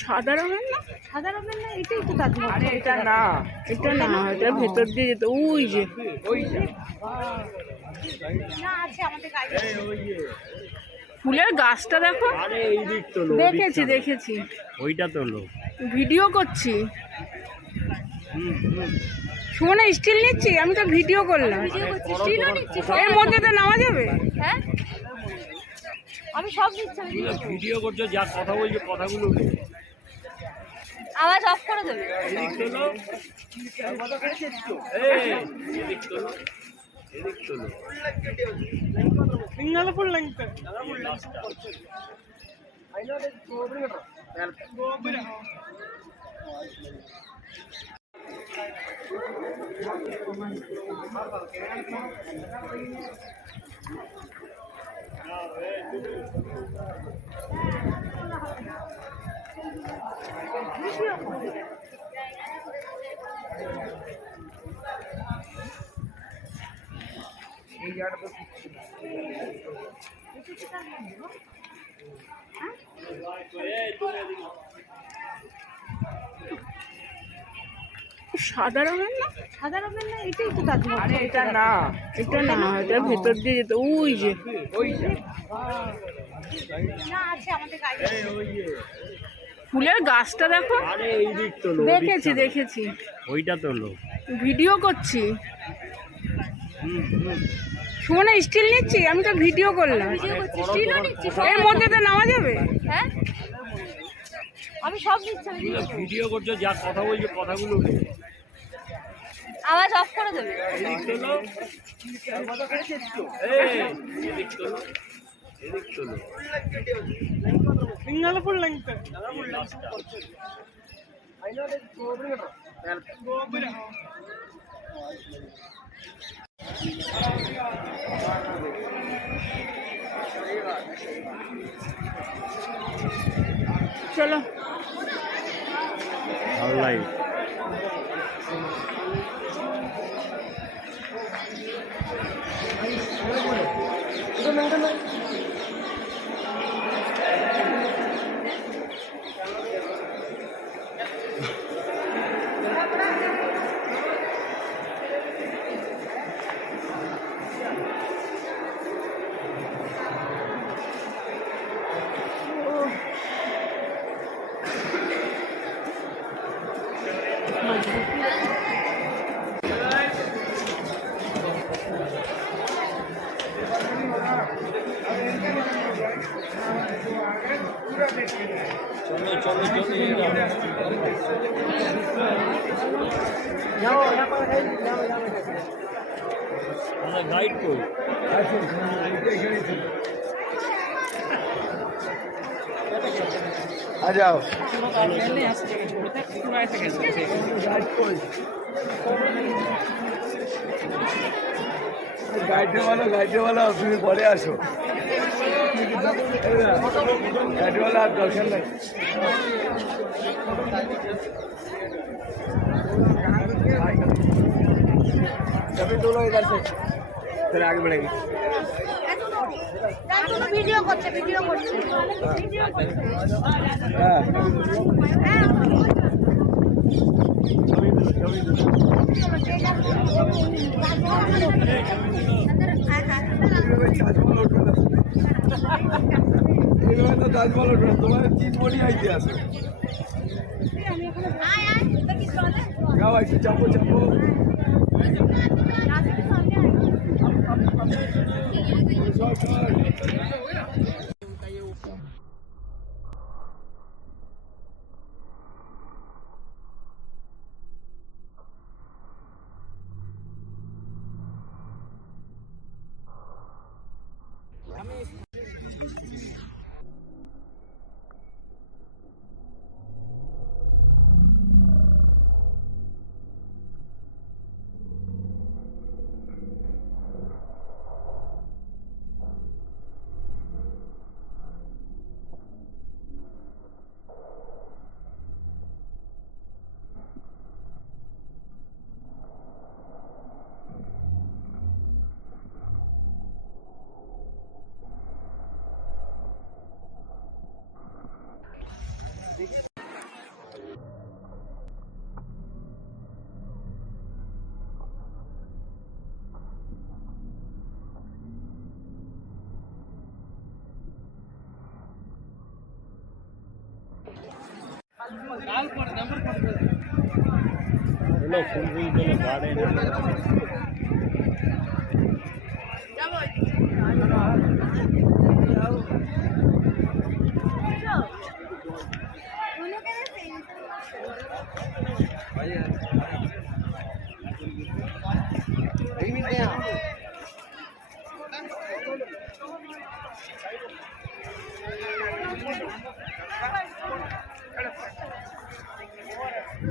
সাদা রঙের না, সাদা রঙের না, এটাই তো তাজমহল। আরে এটা না, এটা না, এটার ভেতর দিয়ে যেত। ওই যে না আছে আমাদের গাড়ি। ফুলের গাছটা দেখো। আরে এই দিক তোলো, দেখেছি দেখেছি, ওইটা তোলো। ভিডিও করছি। সুমনা স্টিল নিচ্ছি, আমি তো ভিডিও করলাম। ভিডিও করছি, স্টিলও নিচ্ছি, সব এর মধ্যে তো নামা যাবে। হ্যাঁ আমি সব নিচ্ছি, আমি ভিডিও ভিডিও করছো, যা কথা বলছো কথাগুলো আওয়াজ অফ করে দেবে। এদিক তোলো, এদিক তোলো, এদিক তোলো। সিঙ্গেল ফুল লেংথ। সাদা রঙের না, সাদা রঙের না, এটাই তো তাজমহল। আরে এটা না, এটা না, এটার ভেতর দিয়ে যেত। ওই যে না আছে আমাদের গাড়ি। ফুলের গাছটা দেখো। আরে এই দিক তোলো, দেখেছি দেখেছি, ওইটা তোলো। ভিডিও করছি। সুমনা স্টিল নিচ্ছি, আমি তো ভিডিও করলাম। ভিডিও করছি, স্টিলও নিচ্ছি, সব এর মধ্যে তো নামা যাবে। হ্যাঁ আমি সব নিচ্ছি, আমি ভিডিও ভিডিও করছো, যা কথা বলছো কথাগুলো আওয়াজ অফ করে দেবে। এদিক তোলো, এদিক তোলো, এদিক তোলো। সিঙ্গেল ফুল লেংথ। চলো অনলাইন চলো চলো চলো গাইড কই आ जाओ गाइडवाला তুমি পরে আসো गाइडवाला আর দরকার নাই सभी दोनों इधर से फिर आगे बढ़ेंगे ভিডিও করছে, ভিডিও করছে, ভিডিও করছে। हाँ ताजमहल उठो तुम्हारे 3 बॉडी आई थी ऐसे क्या भाई चप्पो चप्पो হলো ফুলফুল গার্ডেন।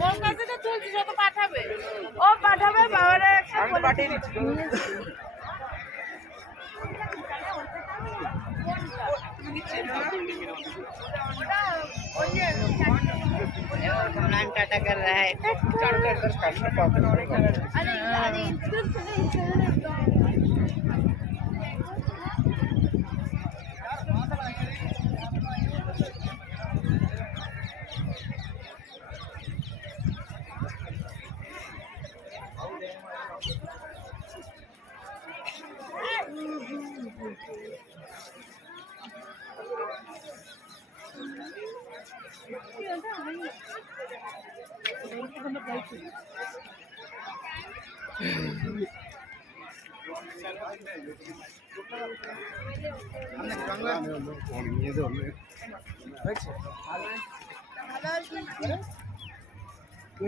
ওর কাছে তো চলছি, যত পাঠাবে ও পাঠাবে বাবারা একটা পাঠিয়ে দিচ্ছি। टाटा कर रहा है।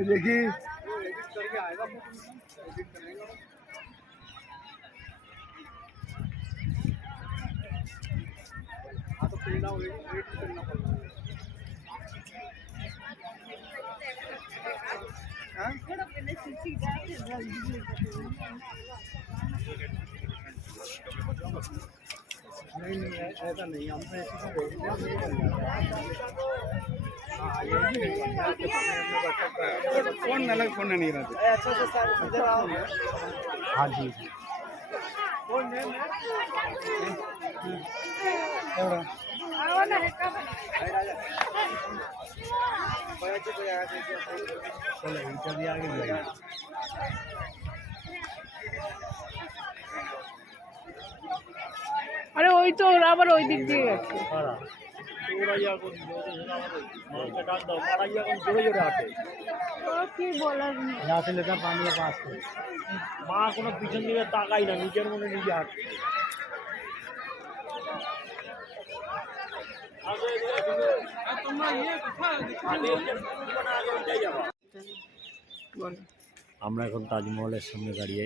देखी नहीं ऐसा नहीं, हम फोन अलग फोन नहीं रहते। अच्छा तो सर इधर आओ। हाँ जी चलो इधर भी आगे जाएगा। আরে ওই তো ওরা আবার ওই দিক দিয়ে গেছে। কি বলার মা কোনো পিছন দিকে তাকাই না, নিজের মনে নিজে হাঁটছে। আমরা এখন তাজমহলের সামনে দাঁড়িয়ে,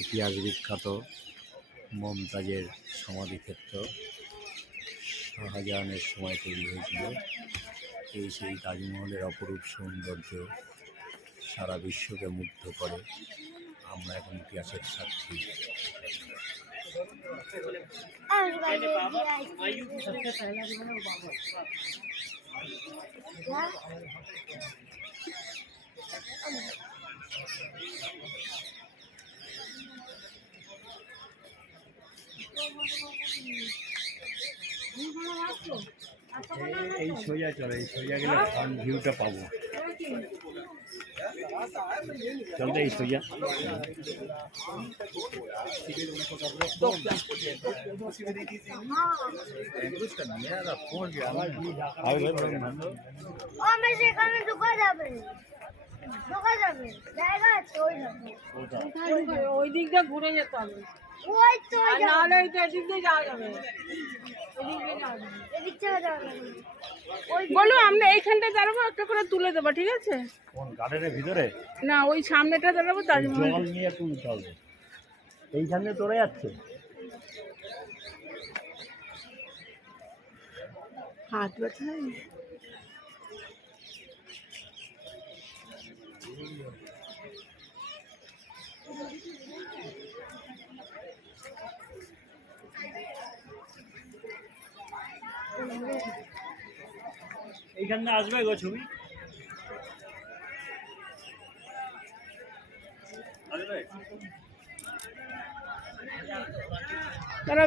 ইতিহাস বিখ্যাত মমতাজের সমাধিক্ষেত্র শাহজাহানের সময় তৈরি হয়েছিল। এই সেই তাজমহলের অপরূপ সৌন্দর্য সারা বিশ্বকে মুগ্ধ করে। আমরা এখন ইতিহাসের সাক্ষী। এই সোজা চলে, এই সোজা গেলে ফ্রন্ট ভিউটা পাবো। চলতে এই সোজা সেখানে ঢোকা যাবে, ঢোকা যাবে, জায়গা আছে ওই দিকটা ঘুরে যেতে হবে, ওই তো নাহলে এদিক দিয়ে যাওয়া যাবে। বলো আমরা এইখানটায় দাঁড়াবো, একটা করে তুলে দেবো, ঠিক আছে? কোন গার্ডেনের ভিতরে না, ওই সামনেটা দাঁড়াবো, তাজমহল জল নিয়ে তুলতে হবে। এইখানে তোরা যাচ্ছে হাত ব্যথা। এইখানে আসবে গো ছবি তারা